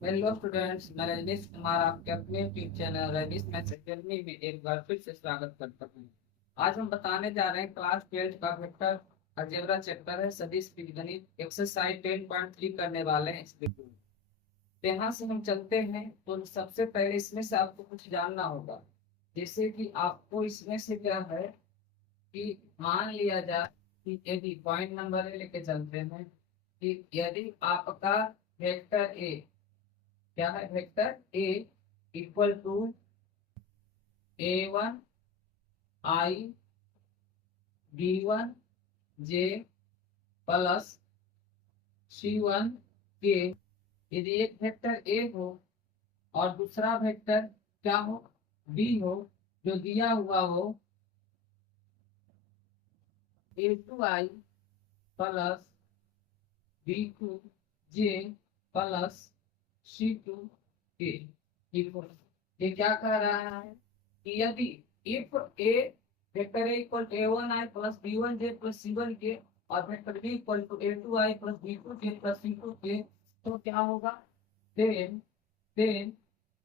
Hello students, मैं रजनीश कुमार आपके अपने YouTube channel Rajneesh maths academy में एक बार फिर से स्वागत करता हूँ। आज हम बताने जा रहे हैं क्लास 12 का वेक्टर अलजेब्रा चैप्टर है सदिश बीजगणित एक्सरसाइज 10.3 करने वाले हैं इस वीडियो में। तो यहाँ से हम चलते हैं तो सबसे पहले इसमें से आपको कुछ जानना होगा। जैसे कि आपको इसमें से क्या है कि मान लिया जाए कि यदि पॉइंट नंबर ए लेके चलते हैं कि यदि आपका वेक्टर ए क्या है, vector A equal to A1 I B1 J plus C1 K, यदि एक वेक्टर ए हो और दूसरा वेक्टर क्या हो, बी हो, जो दिया हुआ हो A2 I plus B2 J plus C2 के। ये क्या कह रहा है कि यदि if a vector A equal to A1 I plus B1 J plus C1 K और vector B equal to A2 I plus B2 J plus C2 K, तो क्या होगा, देन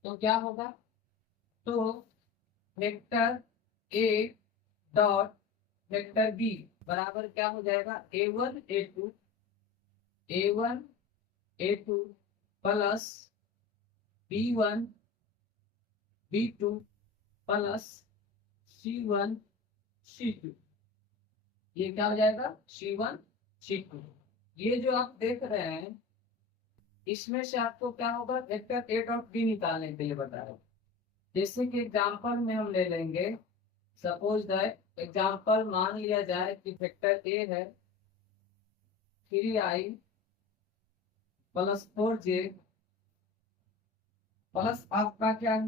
तो क्या होगा, तो vector A dot vector B बराबर क्या हो जाएगा, A1 A2 plus B1 B2 plus C1 C2। ये क्या हो जाएगा, C1 C2। ये जो आप देख रहे हैं इसमें से आपको क्या होगा, वेक्टर ए डॉट बी निकालने के लिए बता रहे हैं। जैसे कि एग्जांपल में हम ले लेंगे, सपोज दैट एग्जांपल मान लिया जाए कि वेक्टर ए है 3I प्लस 4J प्लस आपका क्या है,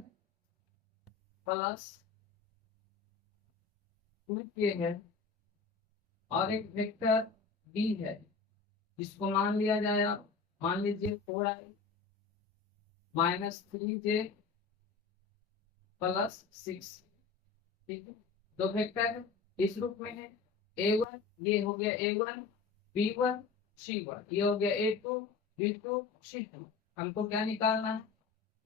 प्लस 2K है, और एक वेक्टर बी है जिसको मान लिया जाए, आप मान लीजिए 4I -3J प्लस 6। ठीक है, दो वेक्टर है, इस रूप में है। A1 ये हो गया A1 B1 C1, ये हो गया A2 B2 C2। हमको क्या निकालना है,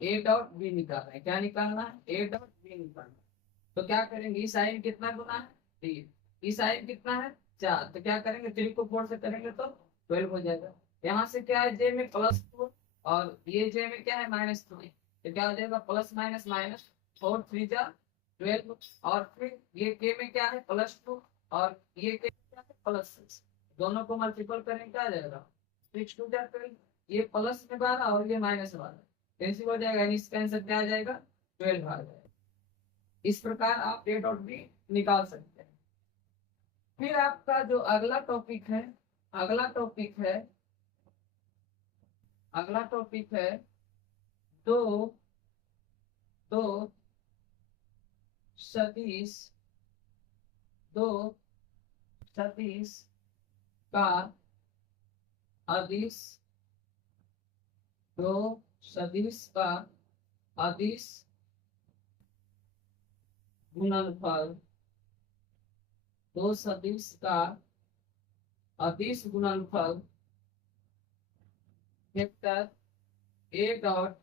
ए डॉट बी निकालना है। क्या निकालना है, ए डॉट बी निकालना है। तो क्या करेंगे, इस साइड कितना गुना है 3, इस साइड कितना है 4, तो क्या करेंगे 3 को 4 से करेंगे तो 12 हो जाएगा। यहाँ से क्या है, जे में +4 और ये जे में क्या है -3, तो क्या हो जाएगा प्लस माइनस माइनस 4 3 जा 12। और फिर ये के में क्या है +2 और ये के में क्या है +6, दोनों को मल्टीपल करेंगे क्या आ जाएगा 6 2 जा 12। ये प्लस में 12 और ये -12 कैंसिल हो जाएगा, यानी इसका आंसर क्या आ जाएगा 12 आ जाएगा। इस प्रकार आप ए डॉट बी निकाल सकते हैं। फिर आपका जो अगला टॉपिक है, अगला टॉपिक है अगला टॉपिक है दो दो सदिश दो सदिश का अदिश दो सदिश का अदिश गुणनफल, दो सदिश का अदिश गुणनफल वेक्टर ए डॉट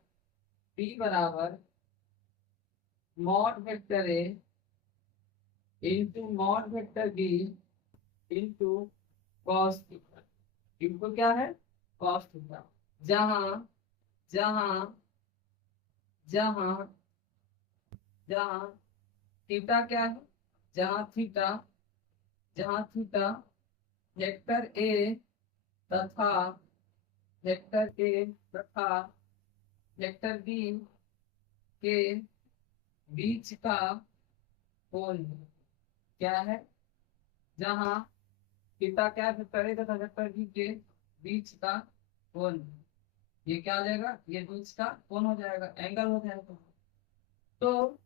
बी बराबर mod vector A into mod vector B into cos theta. इनको क्या है, कॉस थीटा। जहां जहां जहां जहां थीटा क्या है, जहां थीटा वेक्टर ए तथा वेक्टर ए तथा वेक्टर बी के बीच का कोण है। क्या है, जहां थीटा क्या है, वेक्टर ए तथा वेक्टर बी के बीच का कोण है। ये क्या हो जाएगा, ये बीच का कोण हो जाएगा, एंगल हो जाएगा। तो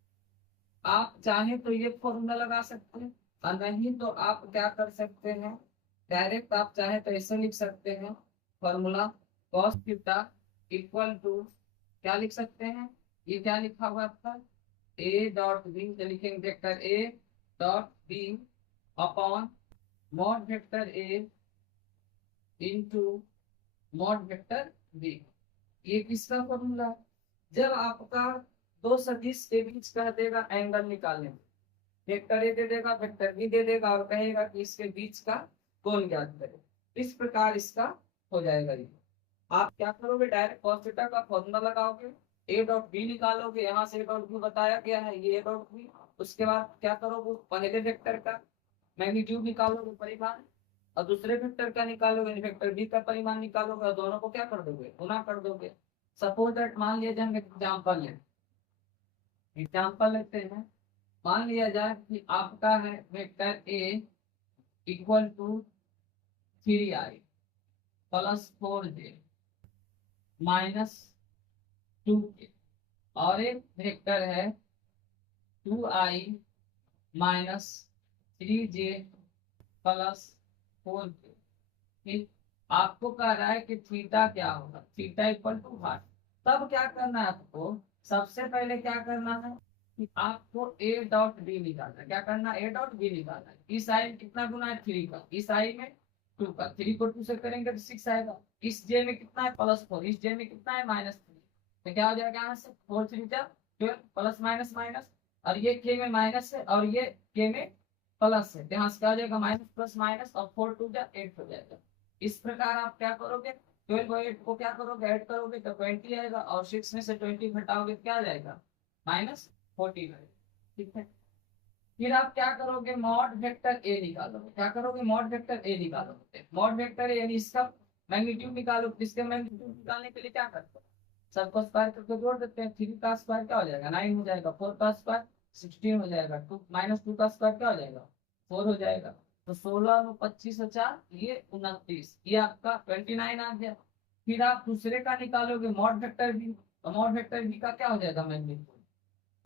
आप चाहें तो ये फॉर्मूला लगा सकते हैं, और नहीं तो आप क्या कर सकते हैं, डायरेक्ट आप चाहे तो ऐसे लिख सकते हैं formula cos theta equal to, क्या लिख सकते हैं, ये क्या लिखा हुआ है आपका ए डॉट बी, लिखेंगे vector A dot B upon mod vector A into mod vector B. ये किसका फॉर्मूला है? जब आपका दो सदिश के बीच कह देगा एंगल निकालने, वेक्टर ए दे देगा, वेक्टर बी दे देगा और कहेगा कि इसके बीच का कोण ज्ञात करें, इस प्रकार इसका हो जाएगा। ये आप क्या करोगे, डायरेक्ट cos थीटा का फॉर्मूला लगाओगे, ए डॉट बी निकालोगे, यहाँ से ए डॉट बी बताया गया है, ये ए डॉट बी। उसके बाद क्या करोगे, पहले वेक्टर का मैग्नीट्यूड निकालोगे, परिमाण, और दूसरे वेक्टर का निकालोगे, वेक्टर बी का परिमाण निकालोगे, और दोनों को क्या कर दोगे, गुना कर दोगे। सपोज दैट, मान लिया जाए एग्जाम्पल लेते हैं। मान लिया जाए कि आपका है vector A equal to 3i plus 4j minus 2k, और एक वेक्टर है 2i minus 3j plus 4k। ठीक, आपको कह रहा है कि थीटा क्या होगा, थीटा इक्वल टू हाफ। तब क्या करना है आपको, सबसे पहले क्या करना है कि आपको ए डॉट बी निकालना है। क्या करना है, ए डॉट बी निकालना है। इस आई में कितना गुना है 3 का, इस आई में 2 का, 3 को 2 से करेंगे तो 6 आएगा। इस जे में कितना है +4, इस जे में कितना है -3, तो क्या हो जाएगा यहाँ से 4 3 जा 12 प्लस माइनस माइनस, और ये के में माइनस है और ये के में प्लस है, तो यहाँ से क्या हो जाएगा माइनस प्लस माइनस, और 4 2 जा 8 हो जाएगा। इस प्रकार आप क्या करोगे, 12 और 8 को क्या करोगे, ऐड करोगे तो 20 आएगा, और 6 में से 20 घटाओगे तो क्या आ जाएगा -14 आएगा। ठीक है, फिर आप क्या करोगे, मॉड वेक्टर ए निकालोगे। क्या करोगे, मॉड वेक्टर ए निकालोगे। मॉड वेक्टर ए यानी इसका मैग्नीट्यूड निकालो। इसके मैग्नीट्यूड निकालने के लिए क्या करते हैं, सबको स्क्वायर करके जोड़ देते हैं। 3 का स्क्वायर क्या हो जाएगा 9 हो जाएगा, 4 का स्क्वायर 16 हो जाएगा, 2 -2 का स्क्वायर क्या हो जाएगा 4 हो जाएगा। तो 16 और 25 और 4 ये 29, ये आपका 29 आ गया। फिर आप दूसरे का निकालोगे मॉड वेक्टर बी, तो मॉड वेक्टर बी का क्या हो जाएगा मैग्नीट्यूड,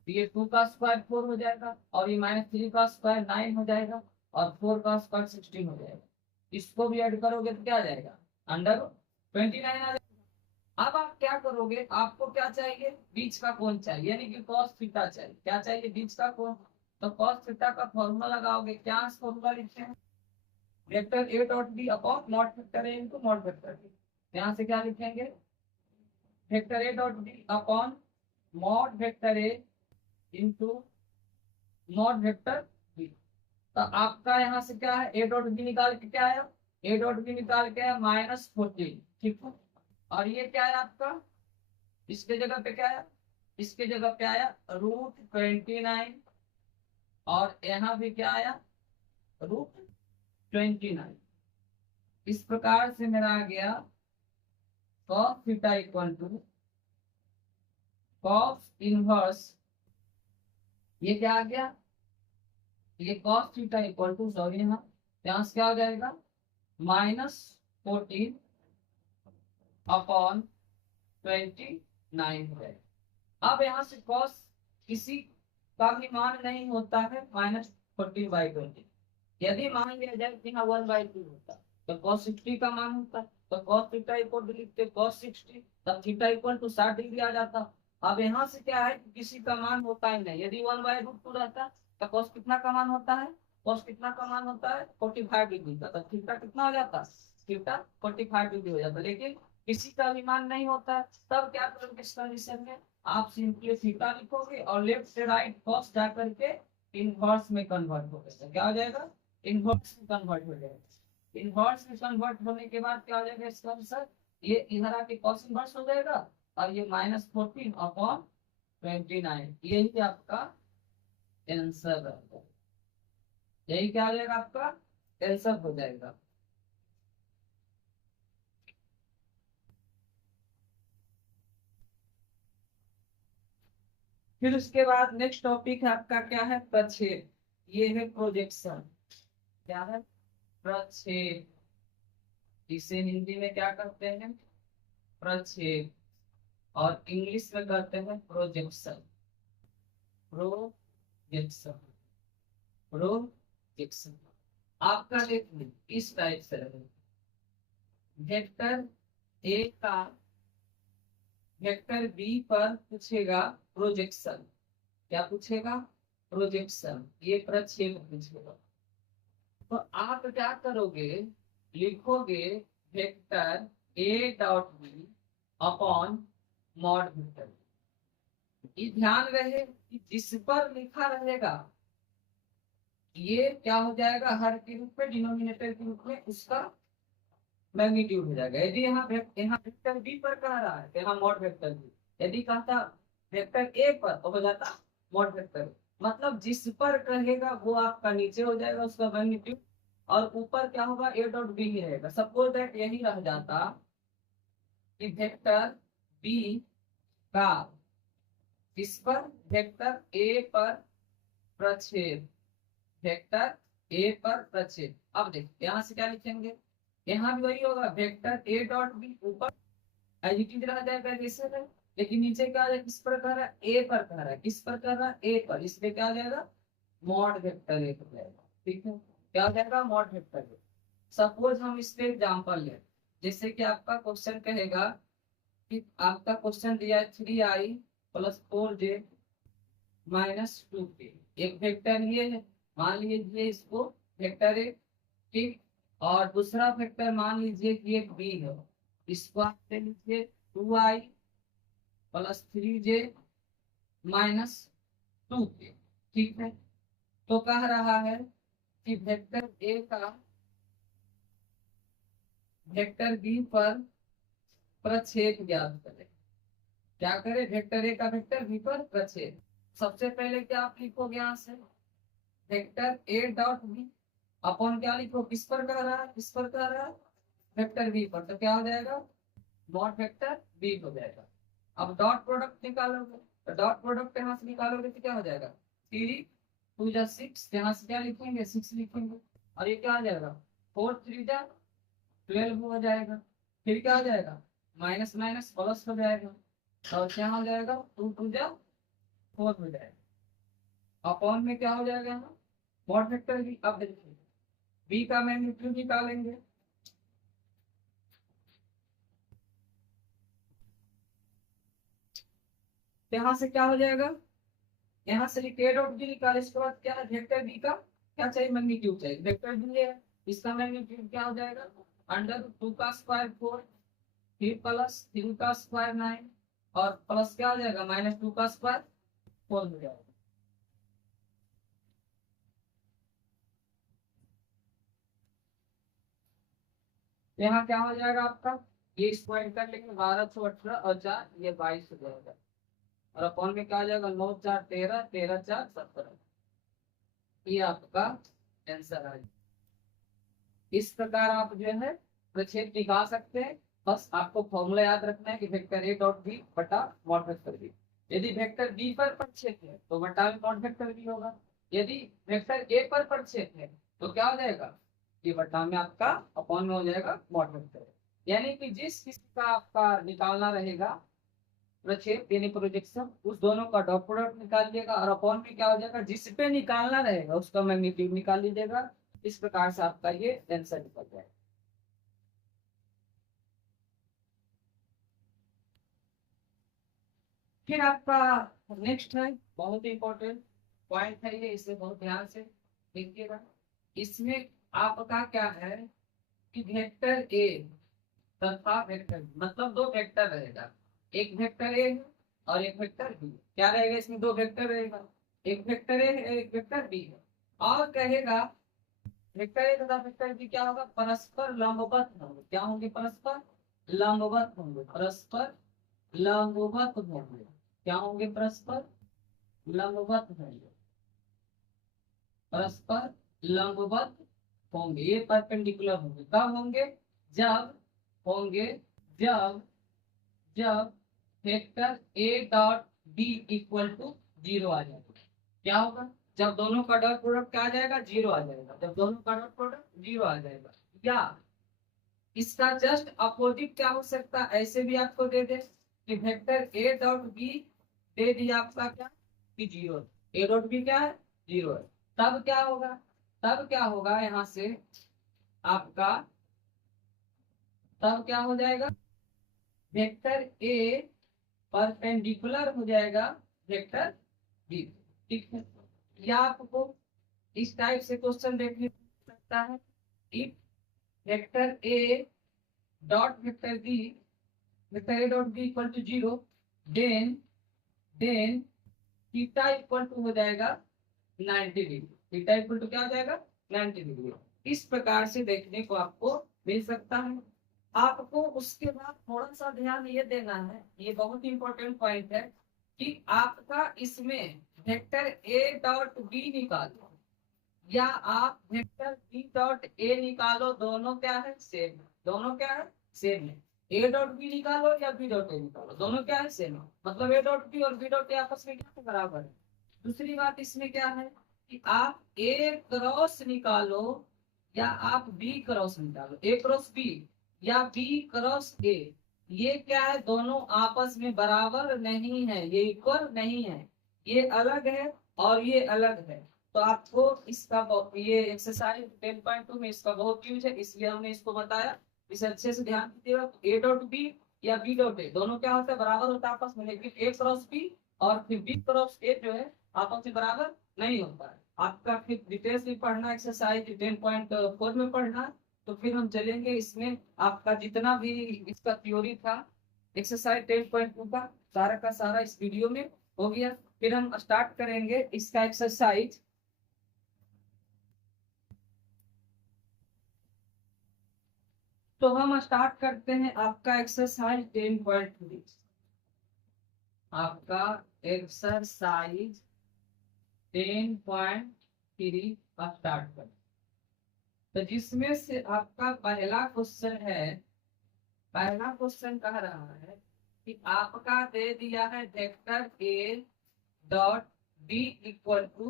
तो ये 2 का स्क्वायर 4 हो जाएगा, और ये -3 का स्क्वायर 9 हो जाएगा, और 4 का स्क्वायर 16 हो जाएगा। इसको भी ऐड करोगे तो क्या आ जाएगा √29 आ जाएगा। अब आप क्या करोगे, आपको क्या चाहिए, बीच का कोण चाहिए, यानी कि cos थीटा चाहिए। क्या चाहिए, बीच का कोण। तो cos थीटा का फॉर्मूला लगाओगे। क्या फॉर्मूला लिखते हैं, vector A dot B upon mod vector A into mod vector B. यहाँ से क्या लिखेंगे, vector A dot B upon mod vector A into mod vector B. तो आपका यहाँ से क्या है, ए डॉट बी निकाल के क्या आया, ए डॉट बी निकाल के आया -14। ठीक है, और ये क्या है आपका, इसके जगह पे क्या आया, इसके जगह पे आया √29, और यहाँ भी क्या आया √29। इस प्रकार से मेरा आ गया cos theta equal to cos inverse, ये क्या आ गया, ये cos theta equal to, sorry यहाँ से क्या हो जाएगा -14 अपॉन 29 हो जाएगा। अब यहाँ से cos किसी का भी मान नहीं होता है -14/20। यदि मान लिया जाए कि यहाँ 1/2 होता तो cos 60 का मान होता, तो cos थीटा इक्वल टू लिखते cos 60, तब थीटा इक्वल टू 60 डिग्री आ जाता। अब यहाँ से क्या है, किसी का मान होता ही नहीं। यदि 1/√2 रहता तो cos कितना का मान होता है, cos कितना का मान होता है 45 डिग्री का, तो थीटा कितना हो जाता, थीटा 45 डिग्री हो जाता। लेकिन किसी का भी मान नहीं होता, तब क्या करोगे इस कंडीशन में, आप सिंपली थीटा लिखोगे और लेफ्ट से राइट cos जा करके इनवर्स में कन्वर्ट हो जाएगा। क्या हो जाएगा, इनवर्स में कन्वर्ट हो जाएगा। इनवर्स में कन्वर्ट होने के बाद क्या हो जाएगा इसका आंसर, ये इधर आके cos इनवर्स हो जाएगा, और ये -14 अपॉन 29, यही आपका आंसर रहेगा। यही क्या आ जाएगा आपका आंसर हो जाएगा। फिर उसके बाद नेक्स्ट टॉपिक है आपका क्या है, प्रक्षेप। ये है प्रोजेक्शन। क्या है, प्रक्षेप। इसे हिंदी में क्या कहते हैं, प्रक्षेप, और इंग्लिश में कहते हैं प्रोजेक्शन। Projection, projection. आपका देखिए इस टाइप से रहेगा, वेक्टर ए का वेक्टर बी पर पूछेगा प्रोजेक्शन। क्या पूछेगा, प्रोजेक्शन, ये प्रक्षेप पूछेगा। तो आप क्या करोगे, लिखोगे vector A dot B upon mod vector. ये ध्यान रहे कि जिस पर लिखा रहेगा ये क्या हो जाएगा, हर के रूप में, डिनोमिनेटर के रूप में उसका मैग्नीट्यूड हो जाएगा। यदि यहाँ वेक्टर बी पर कह रहा है तो यहाँ मॉड वेक्टर बी, यदि कहता वेक्टर ए पर तो हो जाता मॉड वेक्टर। मतलब जिस पर कहेगा वो आपका नीचे हो जाएगा उसका मैग्नीट्यूड, और ऊपर क्या होगा, ए डॉट बी ही रहेगा। सपोज दैट यही रह जाता कि वेक्टर बी का इस पर वेक्टर ए पर प्रक्षेप, वेक्टर ए पर प्रक्षेप। अब देखिए यहाँ से क्या लिखेंगे, यहाँ भी वही होगा, वेक्टर ए डॉट बी ऊपर एज इट इज रह जाएगा जैसे है, लेकिन नीचे क्या है, किस पर कर रहा है, ए पर कर रहा है, किस पर कर रहा है, ए पर, इसलिए क्या हो जाएगा, मॉड वेक्टर ए हो जाएगा। ठीक है, क्या हो जाएगा, मॉड वेक्टर ए। सपोज हम इस पे एग्जाम्पल लें, जैसे कि आपका क्वेश्चन कहेगा कि आपका क्वेश्चन दिया है 3i plus 4j minus 2k, एक वेक्टर ये है, मान लीजिए इसको वेक्टर ए। ठीक, और दूसरा वेक्टर मान लीजिए कि एक बी है, इसको आप ले लीजिए 2i plus 3j minus 2k। ठीक है, तो कह रहा है कि वेक्टर ए का वेक्टर बी पर प्रक्षेप ज्ञात करें। क्या करें, वेक्टर ए का वेक्टर बी पर प्रक्षेप। सबसे पहले क्या आप लिखोगे, यहाँ से vector A dot B upon क्या लिखो, किस पर कह रहा है, किस पर कह रहा है, वेक्टर बी पर, तो क्या हो जाएगा, मॉड वेक्टर बी हो जाएगा। अब डॉट प्रोडक्ट निकालोगे, तो डॉट प्रोडक्ट यहाँ से निकालोगे तो क्या हो जाएगा, 3 2 जा 6, यहाँ से क्या लिखेंगे, 6 लिखेंगे, और ये क्या हो जाएगा, 4 3 जा 12 हो जाएगा। फिर क्या हो जाएगा, माइनस माइनस प्लस हो जाएगा, और क्या हो जाएगा, 2 2 जा 4 हो जाएगा। अपॉन में क्या हो जाएगा यहाँ, मॉड वेक्टर बी। अब देखिए बी का मैग्नीट्यूड निकालेंगे, तो यहाँ से क्या हो जाएगा, यहाँ से लिख ए डॉट बी निकाले, इसके बाद क्या है, वेक्टर बी का क्या चाहिए, मैग्नीट्यूड चाहिए, वेक्टर बी है, इसका मैग्नीट्यूड क्या हो जाएगा, अंडर 2 का स्क्वायर 4, फिर प्लस 3 का स्क्वायर 9, और प्लस क्या हो जाएगा, माइनस 2 का स्क्वायर 4 हो जाएगा। यहाँ क्या हो जाएगा आपका, ये स्क्वायर कर लेंगे, 1218 और 4 ये 22 हो जाएगा, और अपॉन में क्या हो जाएगा, 9 4 13, 13 4 17, ये आपका आंसर है। इस प्रकार आप जो है प्रक्षेप निकाल सकते हैं। बस आपको फॉर्मूला याद रखना है कि वेक्टर ए डॉट बी बटा मॉड वेक्टर बी। यदि वेक्टर बी पर प्रक्षेप है तो बटा में मॉड वेक्टर बी होगा, यदि वेक्टर ए पर प्रक्षेप है तो क्या हो जाएगा, ये बटा में आपका अपॉन में हो जाएगा मॉड वेक्टर। यानी कि जिस किसी का आपका निकालना रहेगा प्रक्षेप यानी प्रोजेक्शन, उस दोनों का डॉट प्रोडक्ट निकाल लीजिएगा, और अपॉन में क्या हो जाएगा, जिस पे निकालना रहेगा उसका मैग्नीट्यूड निकाल लीजिएगा। इस प्रकार से आपका ये आंसर निकल जाएगा। फिर आपका नेक्स्ट है, बहुत इंपॉर्टेंट पॉइंट है ये, इसे बहुत ध्यान से देखिएगा। इसमें आपका क्या है कि वेक्टर ए तथा वेक्टर बी, मतलब दो वेक्टर रहेगा, एक वेक्टर ए है और एक वेक्टर बी। क्या रहेगा, इसमें दो वेक्टर रहेगा, एक वेक्टर ए है एक वेक्टर बी है, और कहेगा वेक्टर ए तथा वेक्टर बी क्या होगा, परस्पर लंबवत होंगे। क्या होंगे, परस्पर लंबवत होंगे, परस्पर लंबवत होंगे। क्या होंगे, परस्पर लंबवत होंगे, परस्पर लंबवत होंगे, ये परपेंडिकुलर होंगे। कब होंगे, जब होंगे, जब जब vector A dot B equal to 0 आ जाएगा। क्या होगा, जब दोनों का डॉट प्रोडक्ट क्या आ जाएगा, 0 आ जाएगा, जब दोनों का डॉट प्रोडक्ट 0 आ जाएगा। या इसका जस्ट अपोजिट क्या हो सकता है, ऐसे भी आपको दे दे कि वेक्टर ए डॉट बी दे दिया आपका क्या, कि 0, ए डॉट बी क्या है, 0 है। तब क्या होगा, तब क्या होगा, यहाँ से आपका तब क्या हो जाएगा, वेक्टर ए परपेंडिकुलर हो जाएगा वेक्टर बी। ठीक है, या आपको इस टाइप से क्वेश्चन देखने को सकता है, if vector A dot vector B vector A dot B equal to 0, then theta equal to हो जाएगा 90 डिग्री। थीटा इक्वल टू क्या हो जाएगा? 90 डिग्री। इस प्रकार से देखने को आपको मिल सकता है। आपको उसके बाद थोड़ा सा ध्यान ये देना है, ये बहुत इंपॉर्टेंट पॉइंट है कि आपका इसमें वेक्टर ए डॉट बी निकालो या आप वेक्टर बी डॉट ए निकालो, दोनों क्या है? सेम। दोनों क्या है? सेम है। ए डॉट बी निकालो या बी डॉट ए निकालो, दोनों क्या है? सेम है। मतलब ए डॉट बी और बी डॉट ए आपस में क्या है? बराबर है। दूसरी बात इसमें क्या है कि आप ए क्रॉस निकालो या आप बी क्रॉस निकालो, ए क्रॉस बी या बी क्रॉस ए, ये क्या है? दोनों आपस में बराबर नहीं है, ये इक्वल नहीं है, ये अलग है और ये अलग है। तो आपको इसका ये एक्सरसाइज 10.2 में इसका बहुत यूज है, इसलिए हमने इसको बताया। इसे अच्छे से ध्यान दीजिएगा। ए डॉट बी या बी डॉट ए दोनों क्या होता है? बराबर होता है आपस में, लेकिन ए क्रॉस बी और फिर बी क्रॉस ए जो है आपस में बराबर नहीं होता है। आपका फिर डिटेल्स भी पढ़ना, एक्सरसाइज 10.4 में पढ़ना। तो फिर हम चलेंगे इसमें, आपका जितना भी इसका थ्योरी था एक्सरसाइज 10.2 का सारा इस वीडियो में हो गया। फिर हम स्टार्ट करेंगे इसका एक्सरसाइज। तो हम स्टार्ट करते हैं आपका एक्सरसाइज 10.3। आपका एक्सरसाइज 10.3 स्टार्ट कर। तो जिसमें से आपका पहला क्वेश्चन है, पहला क्वेश्चन कह रहा है कि आपका दे दिया है vector A dot B equal to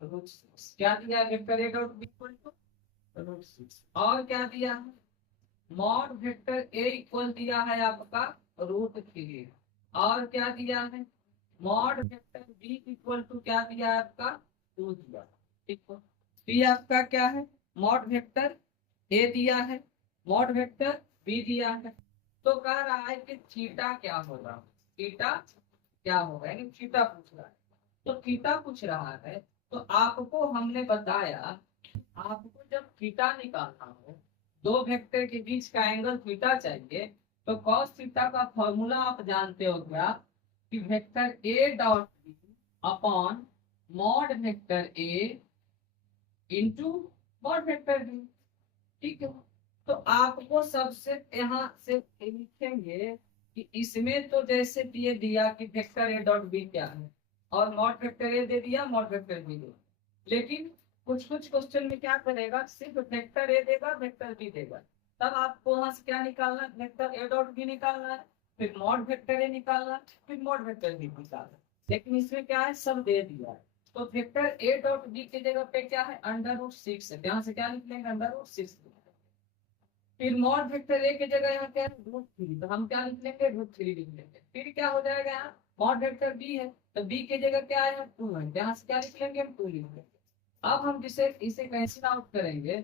√6। क्या दिया है? Vector A dot B equal to √6। और क्या दिया है? मॉड वेक्टर ए इक्वल दिया है आपका √3। और क्या दिया है? Mod vector B equal to क्या दिया है आपका? 2 दिया। ठीक है। बी आपका क्या है? मॉड वेक्टर ए दिया है, मॉड वेक्टर बी दिया है। तो कह रहा है कि थीटा क्या होगा? थीटा क्या होगा, यानी थीटा पूछ रहा है। तो थीटा पूछ रहा है तो आपको हमने बताया, आपको जब थीटा निकालना हो, दो वेक्टर के बीच का एंगल थीटा चाहिए, तो कॉस थीटा का फॉर्मूला आप जानते हो क्या? कि vector A dot B upon mod vector A into mod vector B. ठीक है। तो आपको सबसे यहाँ से लिखेंगे कि इसमें तो जैसे ये दिया कि वेक्टर ए डॉट बी क्या है और मॉड वेक्टर ए दे दिया, मॉड वेक्टर बी दे, लेकिन कुछ कुछ क्वेश्चन में क्या करेगा? सिर्फ वेक्टर ए देगा, वेक्टर बी देगा। तब आपको वहां से क्या निकालना? वेक्टर ए डॉट बी निकालना है, फिर मॉड वेक्टर ए निकालना, फिर मॉड वेक्टर बी निकालना। लेकिन इसमें क्या है? सब दे दिया है। तो वेक्टर ए डॉट बी की जगह पे क्या है? √6 है। यहाँ से क्या लिख लेंगे? √6। फिर मॉड वेक्टर ए की जगह यहाँ क्या है? √3, तो हम क्या लिख लेंगे? √3 लिख लेंगे। फिर क्या हो जाएगा? यहाँ मॉड वेक्टर बी है, तो बी की जगह क्या है? 2 है, यहाँ से क्या लिख लेंगे? हम 2 लिख लेंगे। अब हम जिसे इसे कैंसिल आउट करेंगे,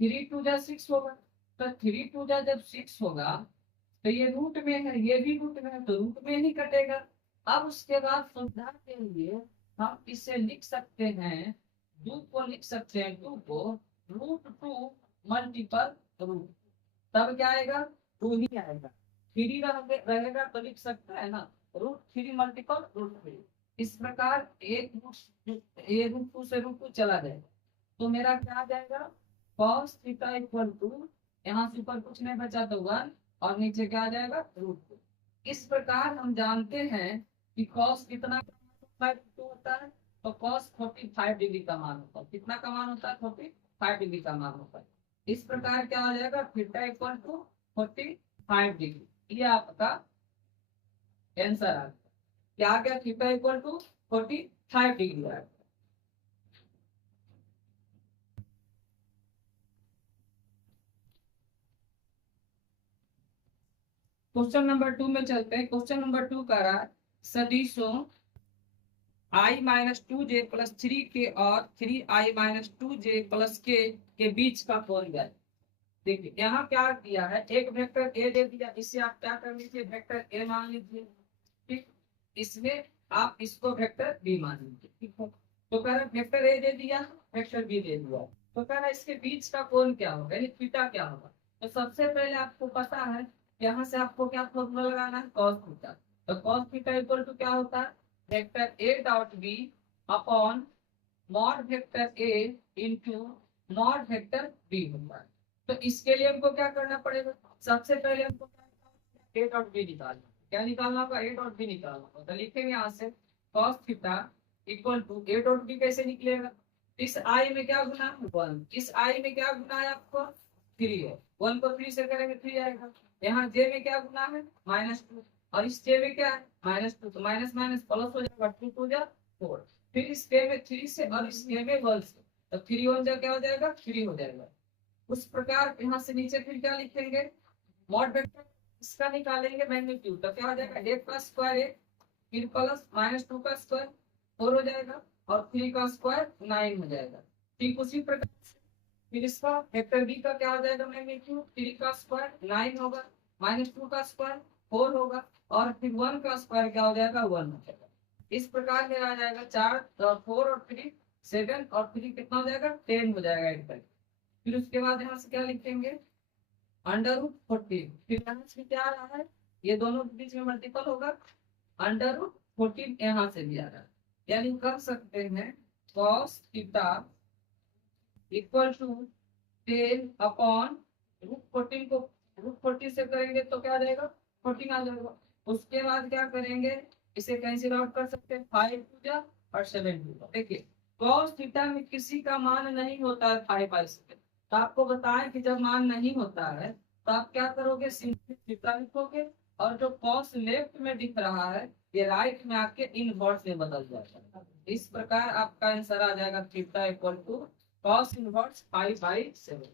3 2 जा 6 होगा। तो 3 2 जा जब 6 होगा तो ये रूट में है, ये भी रूट में है, तो रूट में ही कटेगा। अब उसके बाद सुविधा के लिए हम इसे लिख सकते हैं, 2 को लिख सकते हैं, 2 को √2 मल्टीपल रूट। तब क्या आएगा? 2 ही आएगा। 3 रहेगा तो लिख सकता है ना, √3 मल्टीपल √3। इस प्रकार एक √2 से √2 चला जाएगा, तो मेरा क्या आ जाएगा? कॉस थीटा इक्वल टू, यहाँ से ऊपर कुछ नहीं बचा तो 1 और नीचे क्या आ जाएगा? √2। इस प्रकार हम जानते हैं कि कॉस कितना होता है, तो कॉस 45 डिग्री का मान होता है। कितना का मान होता है? 45 डिग्री का मान होता है। इस प्रकार क्या हो जाएगा? Theta equal to 45 degree. ये आपका आंसर आ गया। क्या आ गया? थीटा इक्वल टू 45 डिग्री आ गया। क्वेश्चन नंबर 2 में चलते हैं। क्वेश्चन नंबर 2 का रहा है सदिशों i-2j + 3k और 3i-2j + k के बीच का कोण ज्ञात। देखिए यहाँ क्या किया है, एक वेक्टर ए दे दिया, इससे आप क्या कर लीजिए? वेक्टर ए मान लीजिए। ठीक। इसमें आप इसको वेक्टर बी मान लीजिए। ठीक है। तो कह रहा वेक्टर ए दे दिया, वेक्टर बी दे दिया, तो कह रहा इसके बीच का कोण क्या होगा, यानी थीटा क्या होगा। तो सबसे पहले आपको पता है यहाँ से आपको क्या फॉर्मूला लगाना है, कॉस थीटा। तो कॉस थीटा इक्वल टू क्या होता है, vector A dot B upon mod vector A into mod vector B होता है। तो इसके लिए हमको क्या करना पड़ेगा, सबसे पहले हमको ए डॉट बी निकालना, क्या निकालना होगा, ए डॉट बी निकालना होगा। तो लिखेंगे यहाँ से cos theta equal to A dot B कैसे निकलेगा, इस आई में क्या गुना है 1, इस आई में क्या गुना है आपको 3 है, 1 को 3 से करेंगे 3 आएगा। यहाँ जे में क्या गुना है -2, और इस जे में क्या है -2, तो माइनस माइनस प्लस हो जाएगा, 2 2 जा 4, फिर इस के में 3 से और इस के में 1 से, तो 3 1 जा क्या हो जाएगा 3 हो जाएगा। उस प्रकार यहाँ से नीचे फिर क्या लिखेंगे, मॉड वेक्टर इसका निकालेंगे मैग्नीट्यूड, तो क्या हो जाएगा 1 का स्क्वायर 1, फिर प्लस -2 का स्क्वायर 4 हो जाएगा, और 3 का स्क्वायर 9 हो जाएगा। ठीक उसी प्रकार से फिर इसका वेक्टर बी का क्या हो जाएगा मैग्नीट्यूड, 3 का स्क्वायर 9 होगा, -2 का स्क्वायर 4 होगा, और फिर 1 का स्क्वायर क्या हो जाएगा 1 हो जाएगा। इस प्रकार में आ जाएगा 4 4 और 3 7 और 3 कितना हो जाएगा 10 हो जाएगा एक तक। फिर उसके बाद यहाँ से क्या लिखेंगे √14, फिर यहाँ से क्या आ रहा है, ये दोनों के बीच में मल्टीपल होगा, √14 यहाँ से भी आ रहा है, यानी कर सकते हैं cos theta equal to 10 upon √14 को √14 से करेंगे तो क्या आ जाएगा 14 आ जाएगा। उसके बाद क्या करेंगे, इसे कैंसिल आउट कर सकते हैं, 5 2 जा और 7 2। देखिए cos थीटा में किसी का मान नहीं होता है 5/7, तो आपको बताएं कि जब मान नहीं होता है तो आप क्या करोगे, सिंपली थीटा लिखोगे, और जो cos लेफ्ट में दिख रहा है ये राइट में आके इनवर्स में बदल जाएगा। इस प्रकार आपका आंसर आ जाएगा theta equal to cos inverse 5/7।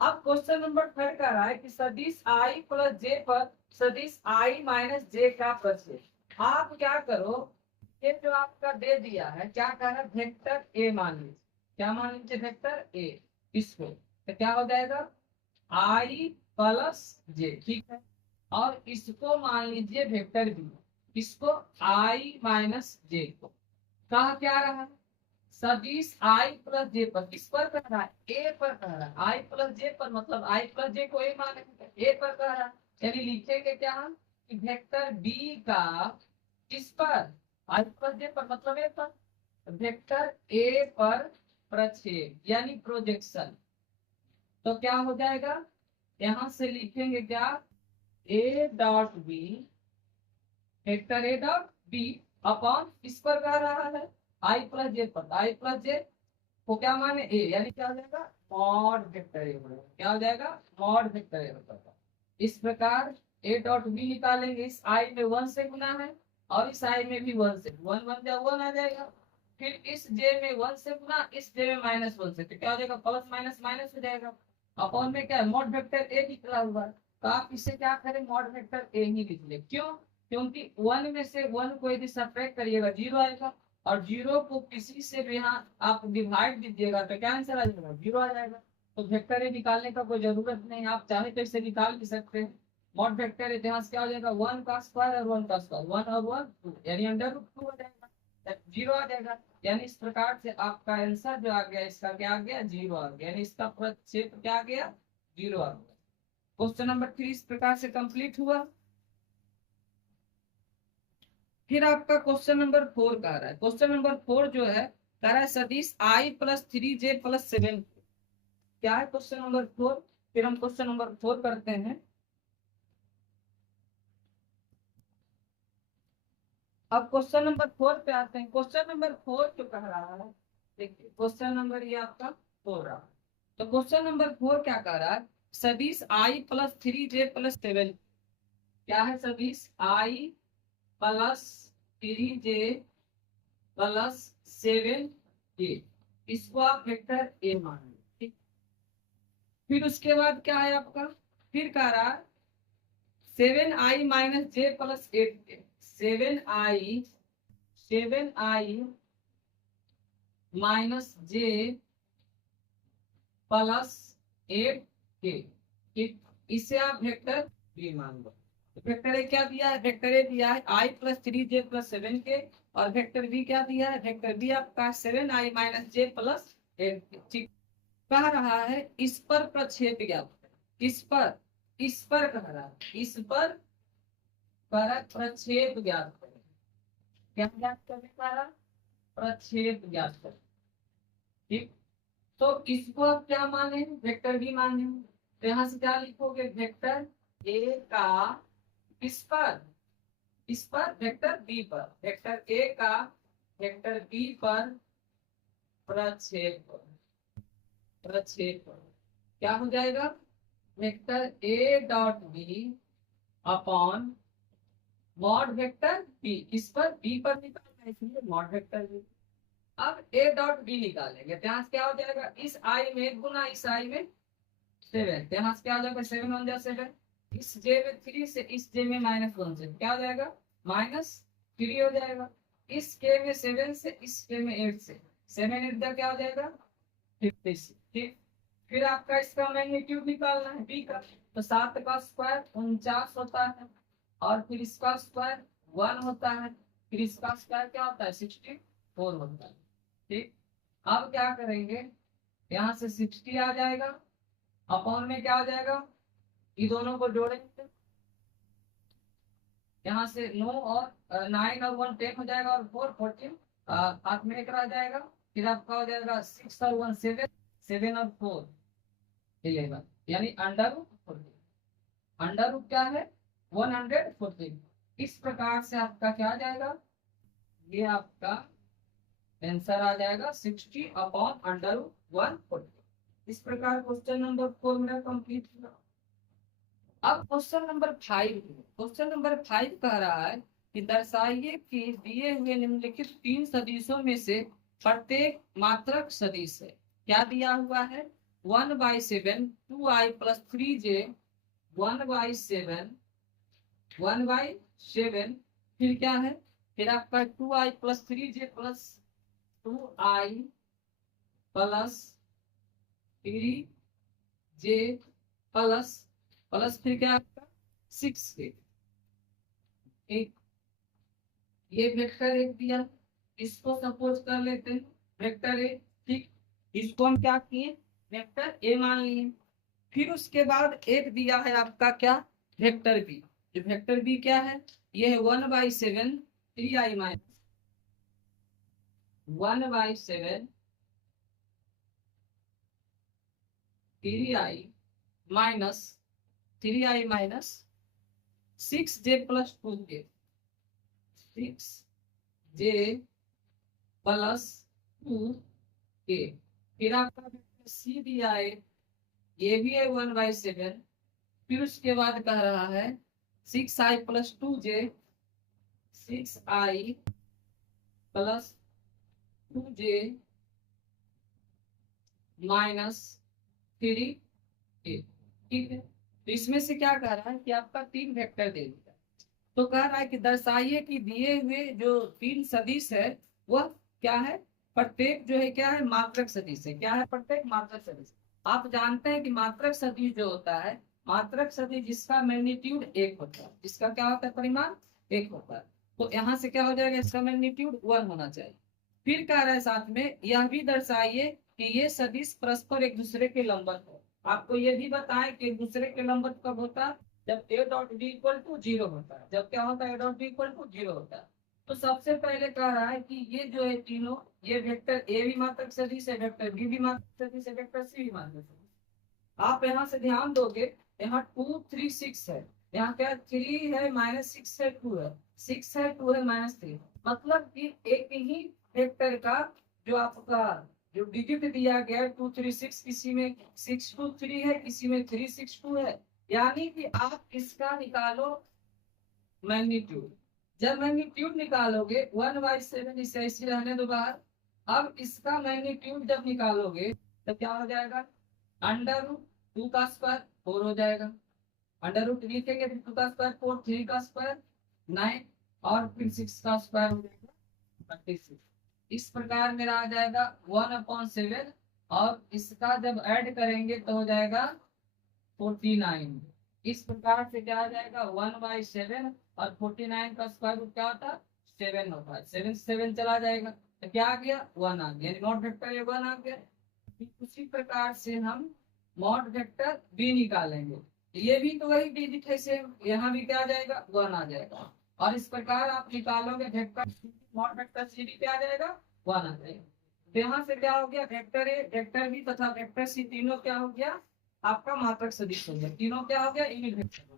अब क्वेश्चन नंबर 3 कह रहा है कि सदिश i प्लस जे पर सदिश i माइनस जे का प्रक्षेप। आप क्या करो, ये जो आपका दे दिया है क्या कह रहा है, वेक्टर ए मान लीजिए, क्या मान लीजिए वेक्टर ए, इसको तो क्या हो जाएगा i प्लस जे, ठीक है, और इसको मान लीजिए वेक्टर बी, इसको i माइनस जे को कहा क्या रहा है, सदिश i प्लस जे पर, किस पर कह रहा है ए पर कह रहा है, i प्लस जे पर, मतलब i प्लस जे को ए माने, ए पर कह रहा है, यानी लिखेंगे क्या हम कि वेक्टर बी का किस पर i प्लस जे पर, मतलब ए पर, वेक्टर ए पर प्रक्षेप यानी प्रोजेक्शन। तो क्या हो जाएगा, यहां से लिखेंगे क्या, A dot B, vector A dot B upon इस पर कह रहा है आई प्लस जे पर, आई प्लस जे को क्या माने ए, यानी क्या हो जाएगा मॉड वेक्टर ए, क्या हो जाएगा मॉड वेक्टर ए होगा। इस प्रकार ए डॉट बी निकालेंगे, इस आई में 1 से गुना है और इस आई में भी 1 से, 1 1 जा 1 आ जाएगा, फिर इस जे में 1 से गुना, इस जे में -1 से, तो क्या हो जाएगा प्लस माइनस माइनस हो जाएगा, अपॉन में क्या है मॉड वेक्टर ए निकला हुआ है, तो आप इसे क्या करें मॉड वेक्टर ए ही लिख ले, क्यों, क्योंकि 1 में से 1 को यदि सब्ट्रैक्ट करिएगा 0 आएगा, और 0 को किसी से भी यहाँ आप डिवाइड दीजिएगा तो क्या आंसर आ जाएगा 0 आ जाएगा। तो वेक्टर ए निकालने का कोई जरूरत नहीं, आप चाहे तो इसे निकाल भी सकते हैं। मॉड वेक्टर इतिहास क्या हो जाएगा 1 का स्क्वायर और 1 का स्क्वायर, 1 और 1 2, यानी √2 हो जाएगा, 0 आ जाएगा। यानी इस प्रकार से आपका आंसर जो आ गया इसका क्या आ गया 0 आ गया, यानी इसका प्रक्षेप क्या आ गया 0 आ गया। क्वेश्चन नंबर 3 इस प्रकार से कंप्लीट हुआ। फिर आपका क्वेश्चन नंबर 4 कह रहा है, क्वेश्चन नंबर 4 जो है कह रहा है सदिश i प्लस 3j प्लस 7, क्या है क्वेश्चन नंबर 4। फिर हम क्वेश्चन नंबर 4 करते हैं। अब क्वेश्चन नंबर 4 पे आते हैं। क्वेश्चन नंबर 4 जो कह रहा है, देखिए क्वेश्चन नंबर ये आपका 4 रहा, तो क्वेश्चन नंबर 4 क्या कह रहा है, सदिश i प्लस 3j प्लस 7, क्या है सदिश i plus 3j plus 7j, इसको आप वेक्टर ए मान लो, ठीक। फिर उसके बाद क्या है आपका, फिर कह रहा है 7i माइनस जे प्लस 8, 7i माइनस जे प्लस 8k, ठीक, इसे आप वेक्टर बी मान लो। वेक्टर ए क्या दिया है, वेक्टर ए दिया है i plus 3j plus 7k, और वेक्टर बी क्या दिया है, वेक्टर बी आपका 7i माइनस जे प्लस 8k, ठीक। कह रहा है इस पर प्रक्षेप ज्ञात, किस पर इस पर कह रहा है, इस पर प्रक्षेप ज्ञात करें। क्या ज्ञात करने का रहा? प्रक्षेप ज्ञात करें। ठीक, तो इसको आप क्या माने? वेक्टर बी माने। तो यहाँ से क्या लिखोगे? वेक्टर ए का किस पर? इस पर, वेक्टर बी पर, वेक्टर ए का वेक्टर बी पर प्रक्षेप, प्रक्षेप क्या हो जाएगा? Vector A dot B upon mod vector B. इस पर बी पर निकालना है, इसलिए मॉड वेक्टर बी। अब ए डॉट बी निकालेंगे, तो यहाँ से क्या हो जाएगा? इस आई में गुना इस आई में 7, यहाँ से क्या हो जाएगा? 7 1 जा 7, इस जे में 3 से इस जे में -1 से क्या हो जाएगा? -3 हो जाएगा। इस के में 7 से इस के में 8 से 7 8 जा क्या हो जाएगा? 56। ठीक, फिर आपका इसका मैग्नीट्यूड निकालना है बी का। तो 7 का स्क्वायर 49 होता है, और फिर इसका स्क्वायर 1 होता है, फिर इसका स्क्वायर क्या होता है? 64 होता है। ठीक, अब क्या करेंगे? यहाँ से 60 आ जाएगा, अपॉन में क्या हो जाएगा? ये दोनों को जोड़ेंगे, यहाँ से 9 और 9 और 1 10 हो जाएगा, और 4 14 हाथ में एक रह जाएगा। फिर आपका हो जाएगा 6 और 1 7, 7 और 4 11, यानी अंडर रूट 14। अंडर रूट क्या है? 114। इस प्रकार से आपका क्या आ जाएगा? ये आपका आंसर आ जाएगा 60 अपॉन अंडर रूट 114। इस प्रकार क्वेश्चन नंबर 4 मेरा कंप्लीट हुआ। अब क्वेश्चन नंबर 5, क्वेश्चन नंबर 5 कह रहा है कि दर्शाइए कि दिए हुए निम्नलिखित 3 सदिशों में से प्रत्येक मात्रक सदिश है। क्या दिया हुआ है? 1/7 2i + 3j 1/7 1/7, फिर क्या है? फिर आपका 2i + 3j + 2i + 3j plus फिर क्या आपका 6 एक, ये वेक्टर एक दिया, इसको सपोज कर लेते हैं वेक्टर ए। ठीक, इसको हम क्या किए? वेक्टर ए मान लिए। फिर उसके बाद एक दिया है आपका क्या? Vector B. जो वेक्टर बी क्या है? ये है 1/7 3i - 1/7 3i - 6j + 2j 6j + 2k। फिर आपका सी दिया है, ये भी है 1/7। फिर उसके बाद कह रहा है 6i + 2j 6i + 2j -3k। ठीक है, तो इसमें से क्या कह रहा है कि आपका 3 वेक्टर दे दिया। तो कह रहा है कि दर्शाइए कि दिए हुए जो 3 सदिश है वह क्या है? प्रत्येक जो है क्या है? मात्रक सदिश है। क्या है? प्रत्येक मात्रक सदिश। आप जानते हैं कि मात्रक सदिश जो होता है, मात्रक सदिश जिसका मैग्नीट्यूड 1 होता है, जिसका क्या होता है? परिमाण 1 होता है। तो यहाँ से क्या हो जाएगा? इसका मैग्नीट्यूड 1 होना चाहिए। फिर कह रहा है साथ में यह भी दर्शाइए कि ये सदिश परस्पर एक दूसरे के लंबवत हो। आपको ये भी बताएं कि एक दूसरे के लंबवत कब होता है? जब a डॉट b = 0 होता है। जब क्या होता है? a डॉट b = 0 होता है। तो सबसे पहले कह रहा है कि ये जो है तीनों, ये वेक्टर ए भी मात्रक सदिश है, वेक्टर बी भी मात्रक सदिश है, वेक्टर सी भी मात्रक सदिश है। आप यहाँ से ध्यान दोगे, यहाँ 2 3 6 है, यहाँ क्या 3 है -6 है 2 है, 6 है 2 है -3। मतलब कि एक ही वेक्टर का जो आपका जो डिजिट दिया गया 2 3 6, किसी में 6 2 3 है, किसी में 3 6 2 है। यानी कि आप इसका निकालो मैग्नीट्यूड। जब मैग्नीट्यूड निकालोगे 1/7, इसे ऐसे रहने दो बाहर। अब इसका मैग्नीट्यूड जब निकालोगे तो क्या हो जाएगा? √2 का स्क्वायर 4 हो जाएगा। √3 लिखेंगे, फिर 2 का स्क्वायर 4, 3 का स्क्वायर 9, और फिर 6 का स्क्वायर हो जाएगा 36। इस प्रकार मेरा आ जाएगा 1/7, और इसका जब ऐड करेंगे तो हो जाएगा 49। इस प्रकार से क्या आ जाएगा? 1/7, और 49 का स्क्वायर रूट क्या होता है? 7 होता है। 7 7 चला जाएगा तो क्या आ गया? 1 आ गया, यानी मॉड वेक्टर 1 आ गया। उसी प्रकार से हम मॉड वेक्टर बी निकालेंगे। ये भी तो वही डिजिट है सेम, यहाँ भी क्या आ जाएगा 1 आ जाएगा। और इस प्रकार आप निकालोगे वेक्टर मॉड वेक्टर सी भी क्या आ जाएगा 1 आ जाएगा। तो यहाँ से क्या हो गया वेक्टर ए वेक्टर बी तथा वेक्टर सी तीनों क्या हो गया आपका मात्रक सदिश हो गया, तीनों क्या हो गया यूनिट वेक्टर।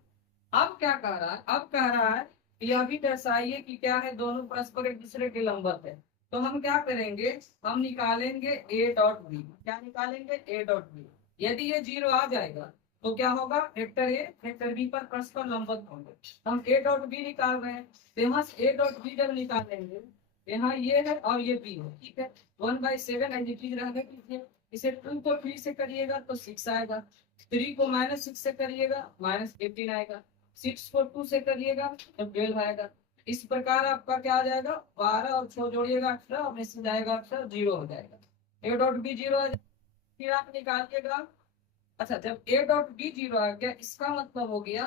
अब क्या कह रहा है, अब कह रहा है यह भी दर्शाइए कि क्या है दोनों परस्पर एक दूसरे के लंबवत है। तो हम क्या करेंगे, हम निकालेंगे ए डॉट बी। क्या निकालेंगे ए डॉट बी। यदि ये 0 आ जाएगा तो क्या होगा वेक्टर ए वेक्टर बी पर परस्पर लंबवत होंगे। हम ए डॉट बी निकाल रहे हैं, तो यहाँ से ए डॉट बी जब निकालेंगे यहाँ ये है और ये बी है, ठीक है। 1/7 एज इट इज रहने दीजिए। इसे 2 को 3 से करिएगा तो 6 आएगा, 3 को -6 से करिएगा -18 आएगा, 6 को 2 से करिएगा तो 12 आएगा। इस प्रकार आपका क्या आ जाएगा 12 और 6 जोड़िएगा 18 और इससे जाएगा 18 0 हो जाएगा। ए डॉट बी 0 आ जाएगा। फिर आप निकालिएगा, अच्छा जब ए डॉट बी 0 आ गया इसका मतलब हो गया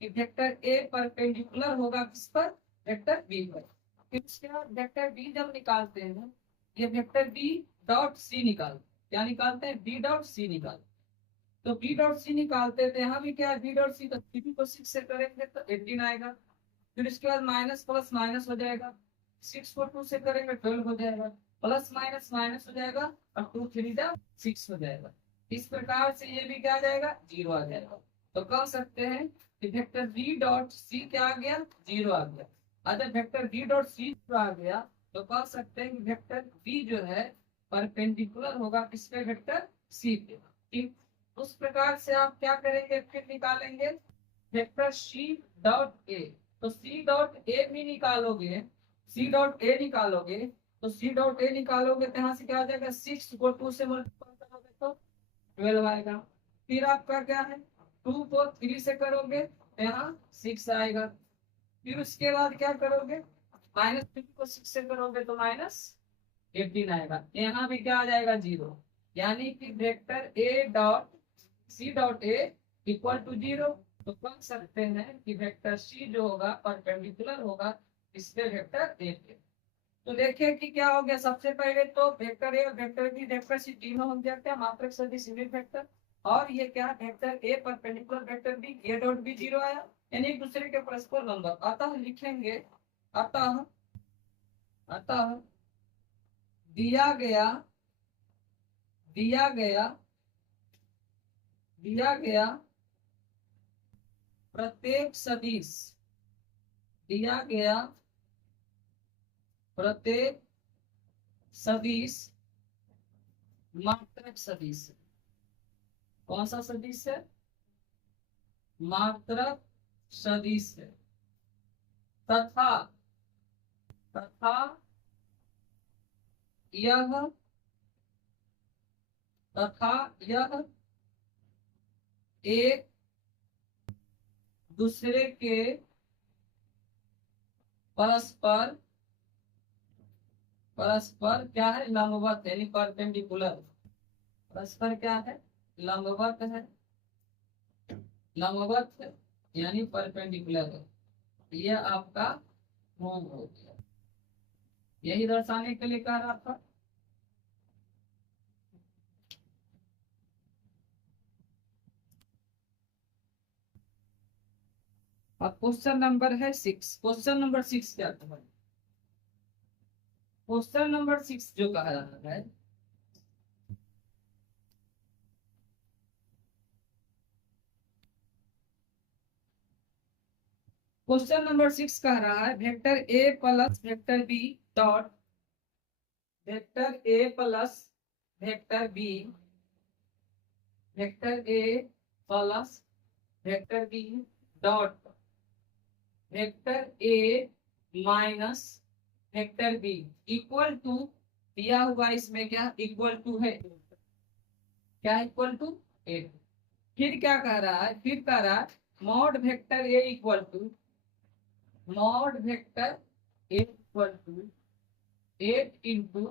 कि वेक्टर ए परपेंडिकुलर होगा किस पर वेक्टर बी पर। फिर उसके बाद वेक्टर बी जब निकालते हैं ये वेक्टर बी डॉट सी निकाल, क्या निकालते हैं बी डॉट सी निकाल। तो बी डॉट सी निकालते थे, यहाँ भी क्या है बी डॉट सी, तो 3 को 6 से करेंगे तो 18 आएगा। फिर इसके बाद माइनस प्लस माइनस हो जाएगा, 6 को 2 से करेंगे 12 हो जाएगा, प्लस माइनस माइनस हो जाएगा और 2 3 6 हो जाएगा। इस प्रकार से ये भी क्या आ जाएगा 0 आ जाएगा। तो कह सकते हैं कि वेक्टर बी डॉट सी क्या आ गया 0 आ गया। अगर वेक्टर बी डॉट सी आ गया तो कह सकते हैं कि वेक्टर बी जो है परपेंडिकुलर होगा किस पे वेक्टर सी पे, ठीक। उस प्रकार से आप क्या करेंगे फिर निकालेंगे वेक्टर सी डॉट ए। तो सी डॉट ए भी निकालोगे, सी डॉट ए निकालोगे तो सी डॉट ए निकालोगे तो यहाँ से क्या आ जाएगा 6 को 2 से मल्टीप्लाई करोगे तो 12 आएगा। फिर आपका क्या है 2 को 3 से करोगे तो यहाँ 6 आएगा। फिर उसके बाद क्या करोगे -3 को 6 से करोगे तो -18 आएगा। यहाँ भी क्या आ जाएगा 0, यानी कि vector A dot C dot A equal to 0। तो कह सकते हैं कि वेक्टर सी जो होगा परपेंडिकुलर होगा इसके वेक्टर ए पे। तो देखिए कि क्या हो गया, सबसे पहले तो वेक्टर ए और वेक्टर बी वेक्टर सी तीनों हम देखते हैं मात्रक सदिश यूनिट वेक्टर। और ये क्या vector A perpendicular vector B A dot B 0 आया, यानी एक दूसरे के परस्पर लंबवत। अतः लिखेंगे अतः अतः दिया गया दिया गया दिया गया प्रत्येक सदिश दिया गया प्रत्येक सदिश मात्रक सदिश। कौन सा सदिश है मात्रक सदिश है। तथा तथा यह तथा यह एक दूसरे के परस्पर परस्पर क्या है लंबवत है, यानी परपेंडिकुलर। परस्पर क्या है लंबवत है, लंबवत है यानी परपेंडिकुलर है। यह आपका होम हो गया, यही दर्शाने के लिए कह रहा था। अब क्वेश्चन नंबर है 6। क्वेश्चन नंबर 6 क्या है, क्वेश्चन नंबर 6 जो कहा रहा है क्वेश्चन नंबर 6 कह रहा है vector A plus vector B dot vector A plus vector B vector A plus vector B dot vector A minus vector B equal to दिया हुआ इसमें क्या इक्वल टू है, क्या इक्वल टू 8। फिर क्या कह रहा है, फिर कह रहा है mod vector A equal to mod vector A equal to 8 into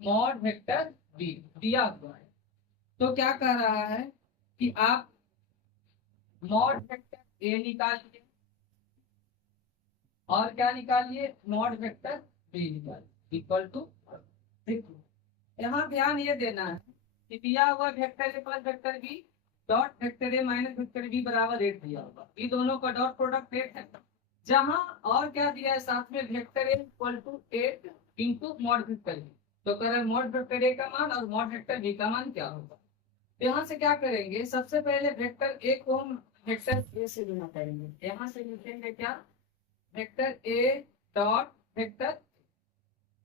mod vector B दिया हुआ है। तो क्या कह रहा है कि आप मॉड वेक्टर ए निकालिए और क्या निकालिए मॉड वेक्टर बी निकालिए इक्वल टू। देखो यहाँ ध्यान ये देना है कि दिया हुआ vector A plus vector B dot vector A minus vector B बराबर 8 दिया होगा, ये दोनों का डॉट प्रोडक्ट 8 है। जहां और क्या दिया है साथ में, vector A equal to 8 into mod vector B. तो करें मॉड वेक्टर ए का मान और मॉड वेक्टर बी का मान क्या होगा। यहाँ से क्या करेंगे, सबसे पहले वेक्टर ए को हम वेक्टर ए से गुणा करेंगे। यहाँ से लिखेंगे क्या, वेक्टर ए डॉट वेक्टर,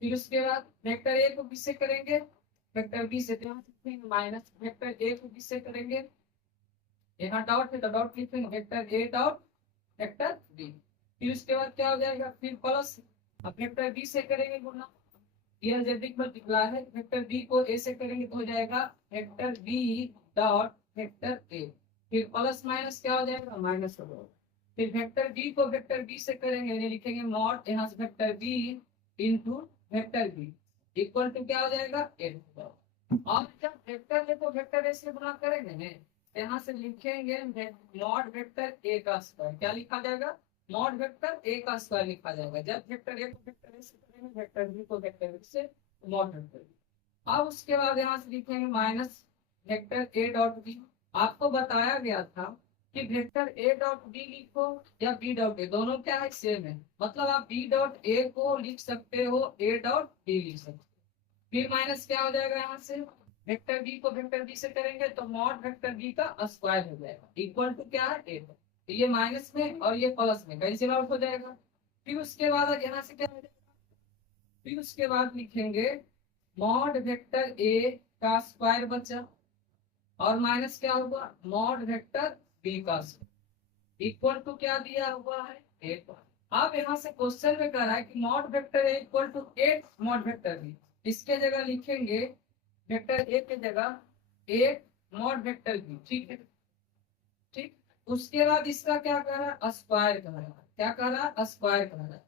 फिर उसके बाद वेक्टर ए को किससे करेंगे, वेक्टर बी से, माइनस वेक्टर ए को किससे करेंगे, यहाँ डॉट है तो डॉट लिखेंगे, vector A dot vector B. फिर उसके बाद क्या हो जाएगा, फिर प्लस, अब वेक्टर बी से करेंगे गुणा, ये अलजेब्रिक मल्टीप्लाई है, वेक्टर बी को ए से करेंगे तो हो जाएगा vector B dot vector A, फिर प्लस माइनस क्या हो जाएगा, माइनस हो जाएगा। फिर वेक्टर बी को वेक्टर बी से करेंगे, ये लिखेंगे मॉड, यहाँ से vector B into vector B equal to क्या हो जाएगा 8। और जब वेक्टर ए को वेक्टर ए से गुणा करेंगे, यहाँ से लिखेंगे मॉड वेक्टर ए का स्क्वायर, क्या लिखा जाएगा, मॉड वेक्टर ए का स्क्वायर लिखा जाएगा। जब वेक्टर ए को वेक्टर ए से करेंगे, वेक्टर बी को वेक्टर बी से, मॉड वेक्टर बी। अब उसके बाद यहाँ से लिखेंगे minus vector A dot B. आपको बताया गया था कि वेक्टर ए डॉट बी लिखो या बी डॉट ए, दोनों क्या है, सेम है। मतलब आप बी डॉट ए को लिख सकते हो, ए डॉट बी लिख सकते हो। फिर माइनस क्या हो जाएगा, यहाँ से वेक्टर बी को वेक्टर बी से करेंगे तो मॉड वेक्टर बी का स्क्वायर हो जाएगा इक्वल टू क्या है 8। ये माइनस में और ये प्लस में कैंसिल आउट हो जाएगा। फिर उसके बाद यहाँ से क्या हो जाएगा, फिर उसके बाद लिखेंगे मॉड वेक्टर ए का स्क्वायर बचा और माइनस क्या होगा, मॉड वेक्टर बी का स्क्वायर इक्वल टू क्या दिया हुआ है 8। अब यहाँ से क्वेश्चन में कह रहा है कि mod vector A equal to 8 mod vector B, इसके जगह लिखेंगे वेक्टर ए के जगह 8 मॉड वेक्टर बी, ठीक है, ठीक। उसके बाद इसका क्या कर रहा है, स्क्वायर कर रहा है, क्या कर रहा है, स्क्वायर कर रहा है।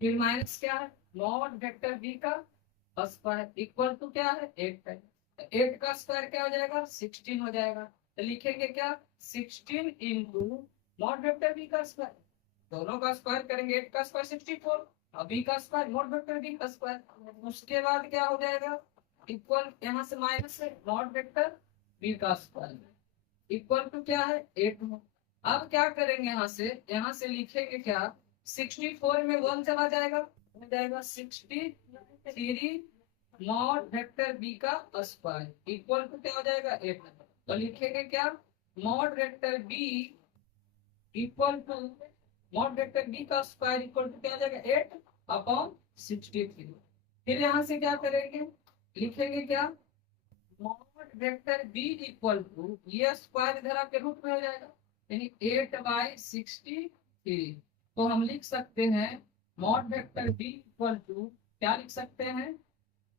फिर माइनस क्या है, मॉड वेक्टर बी का स्क्वायर इक्वल टू क्या है 8 है। 8 का स्क्वायर क्या हो जाएगा 16 हो जाएगा। तो लिखेंगे क्या 16 इंटू मॉड वेक्टर बी का स्क्वायर, दोनों का स्क्वायर करेंगे, 8 का स्क्वायर 64 और बी का स्क्वायर मॉड वेक्टर बी का स्क्वायर। उसके बाद क्या हो जाएगा इक्वल, यहाँ से माइनस है मॉड वेक्टर बी का स्क्वायर इक्वल टू क्या है 8 है। अब क्या करेंगे, यहाँ से लिखेंगे क्या 64 में 1 चला जाएगा, हो जाएगा 63 मॉड वेक्टर बी का स्क्वायर इक्वल टू क्या हो जाएगा 8। तो लिखेंगे क्या mod vector B equal to mod vector B का स्क्वायर इक्वल टू क्या हो जाएगा 8 अपॉन 63। फिर यहाँ से क्या करेंगे, लिखेंगे क्या mod vector B equal to, ये स्क्वायर इधर आके रूट में हो जाएगा, यानी 8/63। तो हम लिख सकते हैं mod vector B equal to, क्या लिख सकते हैं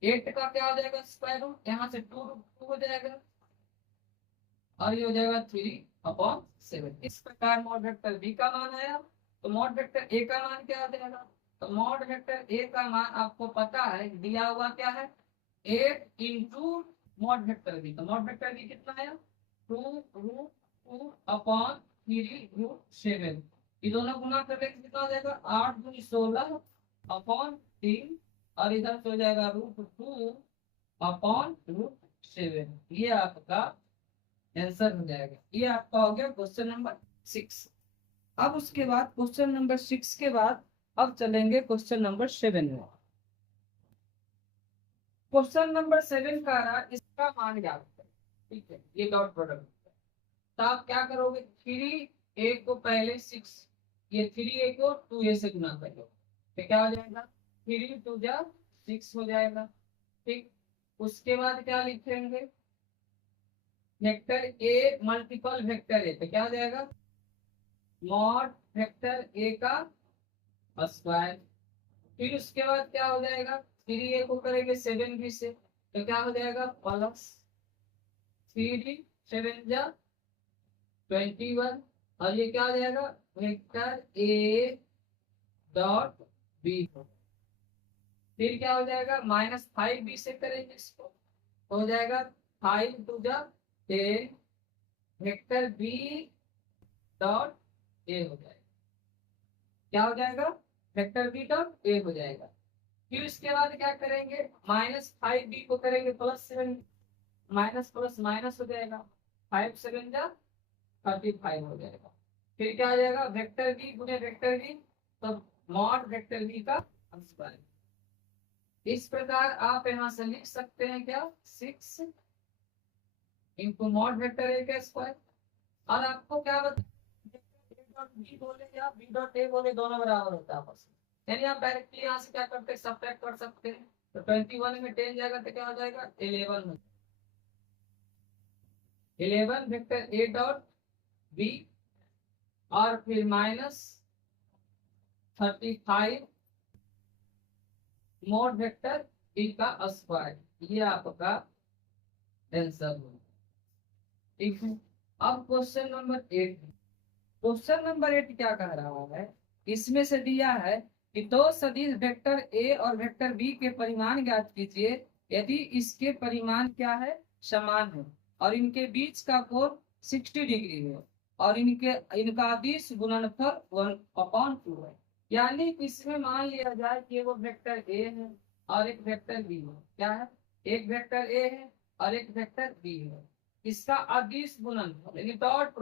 8 का क्या हो जाएगा स्क्वायर रूट, यहाँ से 2 हो जाएगा और ये हो जाएगा 3/7। इस प्रकार मॉड वेक्टर बी का मान आया। तो मॉड वेक्टर ए का मान क्या हो जाएगा, तो मॉड वेक्टर ए का मान आपको पता है, दिया हुआ क्या है 8 इंटू मॉड वेक्टर बी। तो मॉड वेक्टर बी कितना आया 2/3√7। ये दोनों गुना कर लेंगे कितना हो जाएगा 8×16/3 और इधर से हो जाएगा √2/√7। ये आपका आंसर हो जाएगा। ये आपका हो गया क्वेश्चन नंबर 6। अब उसके बाद क्वेश्चन नंबर 6 के बाद अब चलेंगे क्वेश्चन नंबर 7 में। क्वेश्चन नंबर 7 का रहा इसका मान ज्ञात करें, ठीक है, ये डॉट प्रोडक्ट। तो आप क्या करोगे 3a को पहले 6, ये 3a को 2a से गुना कर लो, तो क्या हो जाएगा 3×2=6 हो जाएगा, ठीक। उसके बाद क्या लिखेंगे vector A multiple vector A, तो क्या हो जाएगा मॉड वेक्टर ए का स्क्वायर। फिर उसके बाद क्या हो जाएगा 3a को करेंगे 7b से, तो क्या हो जाएगा प्लस 3×7=21 और ये क्या हो जाएगा वेक्टर ए डॉट बी। फिर क्या हो जाएगा -5b से करेंगे इसको, हो जाएगा 5×10 वेक्टर बी डॉट ए हो जाएगा, क्या हो जाएगा वेक्टर बी डॉट ए हो जाएगा। फिर इसके बाद क्या करेंगे -5b को करेंगे +7, माइनस प्लस माइनस हो जाएगा, 5 7 जा 35 हो जाएगा। फिर क्या आ जाएगा, वेक्टर v गुने वेक्टर v, तो मॉड वेक्टर v का स्क्वायर। इस प्रकार आप यहाँ से लिख सकते हैं क्या, 6 इंटू मॉड वेक्टर a का स्क्वायर। और आपको क्या बता, बी बोले या बी डॉट ए बोले दोनों बराबर होता है आपस में, यानी आप डायरेक्टली यहाँ से क्या करते हैं, सब्ट्रैक्ट कर सकते हैं। तो 21 में 10 जाएगा तो क्या हो जाएगा, 11 में 11 वेक्टर ए डॉट बी, और फिर माइनस 35 मॉड वेक्टर बी का स्क्वायर, ये आपका आंसर होगा। ठीक है, अब क्वेश्चन नंबर 8। क्वेश्चन नंबर 8 क्या कह रहा है, इसमें से दिया है कि दो सदिश वेक्टर ए और वेक्टर बी के परिमाण ज्ञात कीजिए यदि इसके परिमाण क्या है, समान है, और इनके बीच का कोण 60 डिग्री है, और इनका अदिश गुणनफल 1/2 है। यानी इसमें मान लिया जाए कि वो वेक्टर ए है और एक वेक्टर बी है। क्या है, एक वेक्टर ए है और एक वेक्टर बी है। इसका अदिश गुणनफल यानी डॉट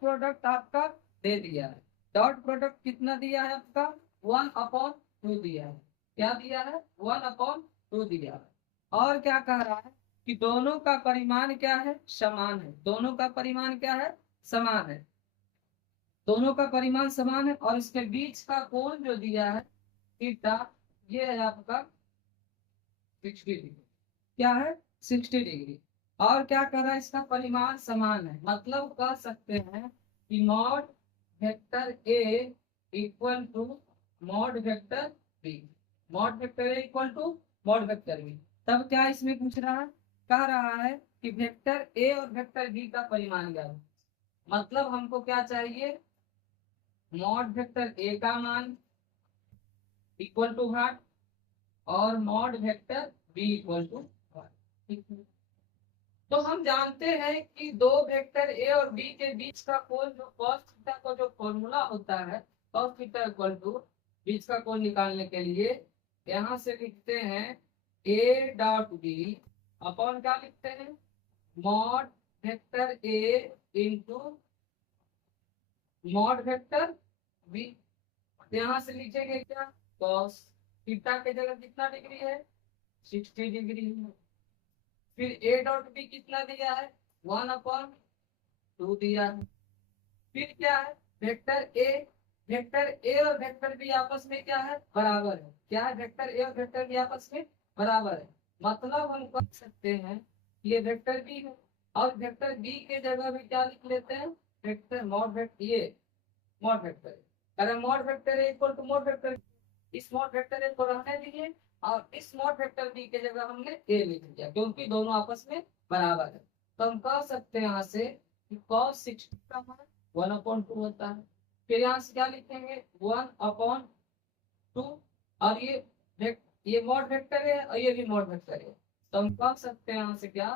प्रोडक्ट आपका दे दिया है। डॉट प्रोडक्ट कितना दिया है आपका, 1/2 दिया है। क्या दिया है, 1/2 दिया है। और क्या कह रहा है कि दोनों का परिमाण क्या है, समान है। दोनों का परिमाण क्या है, समान है। दोनों का परिमाण समान है, और इसके बीच का कोण जो दिया है थीटा, ये है आपका 60 डिग्री। क्या है, 60 डिग्री। और क्या कर रहा है, इसका परिमाण समान है, मतलब कह सकते हैं कि mod vector A equal to mod vector B, mod vector A equal to mod vector B. तब क्या इसमें पूछ रहा है, कह रहा है कि वेक्टर ए और वेक्टर बी का परिमाण क्या है। मतलब हमको क्या चाहिए, मॉड वेक्टर ए का मान इक्वल टू व्हाट, और mod vector B equal to what. ठीक है, तो हम जानते हैं कि दो वेक्टर ए और बी के बीच का कोण जो cos थीटा का जो फॉर्मूला होता है, cos थीटा इक्वल टू बीच का कोण निकालने के लिए यहां से लिखते हैं a डॉट बी अपॉन क्या लिखते हैं, mod vector A into mod vector B. यहां से लिखेंगे क्या, cos थीटा के जगह कितना डिग्री है, 60 डिग्री है। फिर ए डॉट बी कितना दिया है, 1/2 दिया है। फिर क्या है, वेक्टर ए और वेक्टर बी आपस में क्या है, बराबर है। क्या है, वेक्टर ए और वेक्टर बी आपस में बराबर है। मतलब हम कह सकते हैं ये वेक्टर बी है, और वेक्टर बी के जगह भी क्या लिख लेते हैं, वेक्टर मॉड वेक्टर, ये मॉड वेक्टर। अगर mod vector A equal to mod vector, इस मॉड वेक्टर ए को रहने दीजिए, और इस मॉड वेक्टर बी के जगह हमने ए लिख दिया, क्योंकि दोनों आपस में बराबर है। तो हम कह सकते हैं यहाँ से कि cos 60 का मान 1/2 होता है। फिर यहाँ से क्या लिखेंगे, 1/2, और ये मॉड वेक्टर है और ये भी मॉड वेक्टर है। तो हम कह सकते हैं यहाँ से क्या,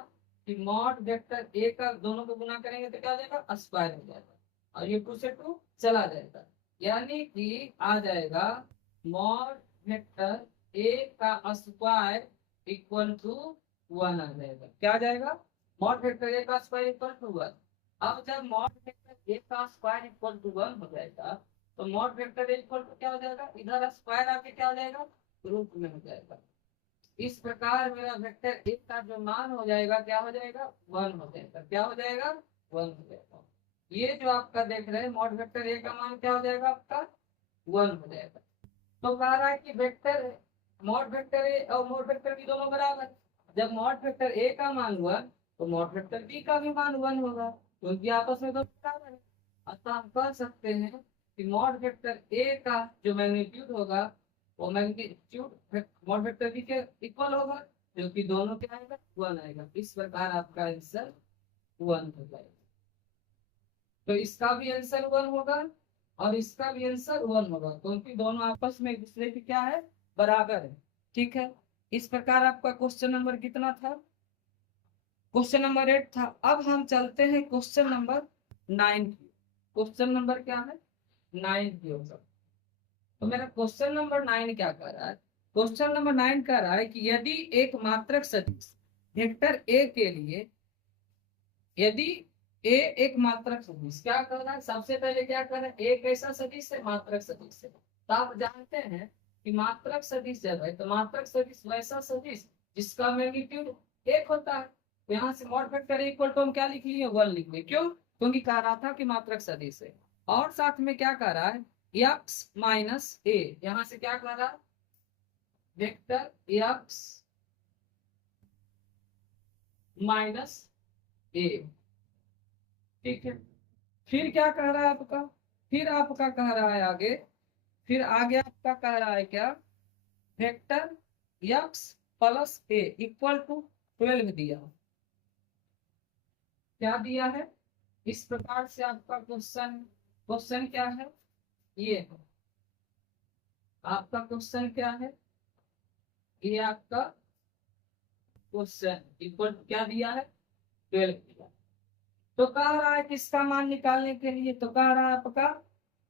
कि मॉड वेक्टर ए का दोनों को गुना करेंगे तो क्या हो जाएगा, स्क्वायर हो जाएगा, और ये 2 से 2 चला जाएगा। यानी कि आ जाएगा मॉड वेक्टर ए का स्क्वायर इक्वल टू 1 आ जाएगा। क्या आ जाएगा, मॉड वेक्टर ए का स्क्वायर इक्वल टू 1। अब जब मॉड वेक्टर ए का स्क्वायर इक्वल टू 1 हो जाएगा, तो mod vector A equal to क्या हो जाएगा, इधर स्क्वायर आके क्या हो जाएगा, रूट में हो जाएगा। इस प्रकार मेरा वेक्टर ए का जो मान हो जाएगा, क्या हो जाएगा, 1 हो जाएगा। क्या हो जाएगा, 1 हो जाएगा। ये जो आपका देख रहे हैं मॉड वेक्टर ए का मान क्या हो जाएगा, आपका 1 हो जाएगा। तो कह रहा है कि वेक्टर मॉड वेक्टर ए और मॉड वेक्टर बी दोनों बराबर। जब मॉड वेक्टर ए का मान 1, तो मॉड वेक्टर बी का भी मान 1 होगा, क्योंकि आपस में दोनों बराबर है। अतः हम कह सकते हैं कि मॉड वेक्टर ए का जो मैग्नीट्यूड होगा, वो मैग्नीट्यूड मॉड वेक्टर बी के इक्वल होगा, जो कि दोनों क्या आएगा, 1 आएगा। इस प्रकार आपका आंसर 1 हो जाएगा। तो इसका भी आंसर 1 होगा और इसका भी आंसर 1 होगा, क्योंकि दोनों आपस में एक दूसरे की क्या है, बराबर है। ठीक है, इस प्रकार आपका क्वेश्चन नंबर कितना था, क्वेश्चन नंबर 8 था। अब हम चलते हैं क्वेश्चन नंबर 9 की। क्वेश्चन नंबर क्या है, 9 की होगा। तो मेरा क्वेश्चन नंबर 9 क्या कर रहा है, क्वेश्चन नंबर 9 कह रहा है कि यदि एक मात्रक सदिश वेक्टर ए के लिए यदि ए एक मात्रक सदिश, क्या कर रहा है सबसे पहले क्या कर रहा है, ए कैसा सदिश है, मात्रक सदिश है। तो आप जानते हैं कि मात्रक सदिश जब है तो मात्रक सदिश वैसा सदिश जिसका मैग्नीट्यूड एक होता है। तो यहाँ से मॉड वेक्टर इक्वल टू हम क्या लिख लिए, 1 लिख लिए। क्यों, क्योंकि कह रहा था कि मात्रक सदिश है। और साथ में क्या कह रहा है, एक्स माइनस ए, यहाँ से क्या कह रहा है, वेक्टर एक्स माइनस ए। ठीक है, फिर क्या कह रहा है आपका, फिर आपका कह रहा है आगे, फिर आगे आपका कह रहा है क्या, vector X plus A equal to 12 दिया। क्या दिया है, इस प्रकार से आपका क्वेश्चन, क्वेश्चन क्या है, ये है आपका क्वेश्चन क्या है, ये आपका क्वेश्चन इक्वल क्या दिया है, 12 दिया। तो कह रहा है किसका मान निकालने के लिए, तो कह रहा है आपका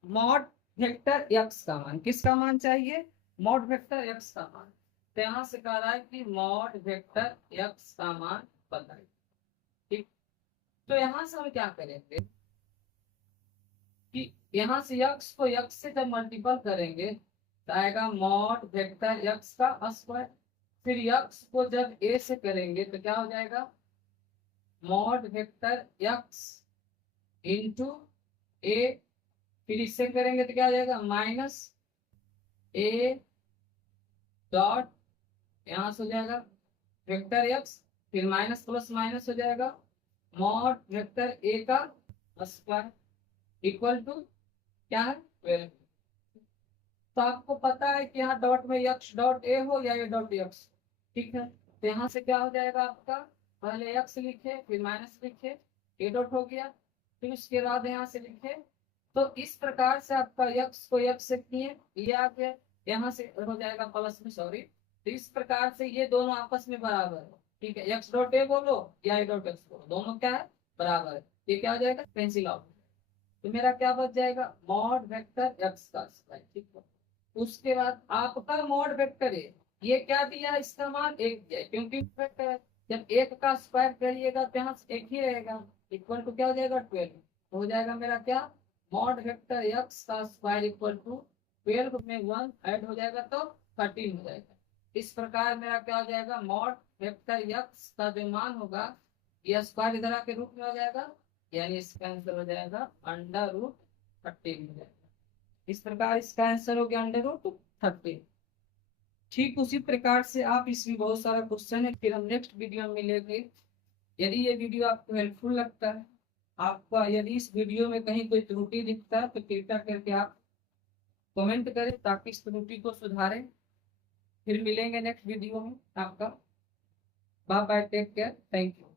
मॉड वेक्टर एक्स का मान, किसका मान चाहिए, मॉड वेक्टर एक्स का मान। तो यहाँ से कह रहा है कि मॉड वेक्टर एक्स का मान बताइए। ठीक, तो यहाँ से हम क्या करेंगे कि यहाँ से एक्स को एक्स से जब मल्टीपल करेंगे तो आएगा मॉड वेक्टर एक्स का स्क्वायर। फिर एक्स को जब ए से करेंगे तो क्या हो जाएगा, मॉड वेक्टर एक्स इंटू ए। फिर इससे करेंगे तो क्या हो जाएगा, माइनस ए डॉट, यहाँ से हो जाएगा वेक्टर एक्स, फिर माइनस प्लस माइनस हो जाएगा मॉड वेक्टर ए का स्क्वायर इक्वल टू क्या है, 12। तो आपको पता है कि यहाँ डॉट में एक्स डॉट ए हो या ए डॉट एक्स। ठीक है, तो यहाँ से क्या हो जाएगा आपका, पहले एक्स लिखे फिर माइनस लिखे, ए डॉट हो गया, फिर उसके बाद यहाँ से लिखे। तो इस प्रकार से आपका एक्स को एक्स से किए, ये आ गया, यहाँ से हो जाएगा प्लस में, सॉरी। तो इस प्रकार से ये दोनों आपस में बराबर है। ठीक है, एक्स डॉट ए बोलो या ए डॉट एक्स बोलो, दोनों क्या है, बराबर है। ये क्या हो जाएगा, पेंसिल आउट। तो मेरा क्या बच जाएगा, मॉड वेक्टर एक्स का स्क्वायर। ठीक है, उसके बाद आपका मॉड वेक्टर है, ये क्या दिया है, इसका मान एक दिया है, क्योंकि वेक्टर है। जब एक का स्क्वायर करिएगा तो यहाँ एक ही रहेगा, इक्वल टू क्या हो जाएगा, 12। हो जाएगा मेरा क्या, मॉड वेक्टर एक्स का स्क्वायर इक्वल टू 12 में 1 ऐड हो जाएगा तो 13 हो जाएगा। इस प्रकार मेरा क्या हो जाएगा, मॉड वेक्टर एक्स का जो मान होगा यह स्क्वायर इधर आके रूट में हो जाएगा, यानी इसका आंसर हो जाएगा अंडर रूट 13 हो जाएगा। इस प्रकार इसका आंसर हो गया अंडर रूट 13। ठीक उसी प्रकार से आप, इसमें बहुत सारा क्वेश्चन है, फिर हम नेक्स्ट वीडियो में मिलेंगे। यदि ये वीडियो आपको हेल्पफुल लगता है, आपका यदि इस वीडियो में कहीं कोई त्रुटि दिखता है तो कृपया करके आप कमेंट करें ताकि इस त्रुटि को सुधारें। फिर मिलेंगे नेक्स्ट वीडियो में। आपका bye bye, take care, thank you.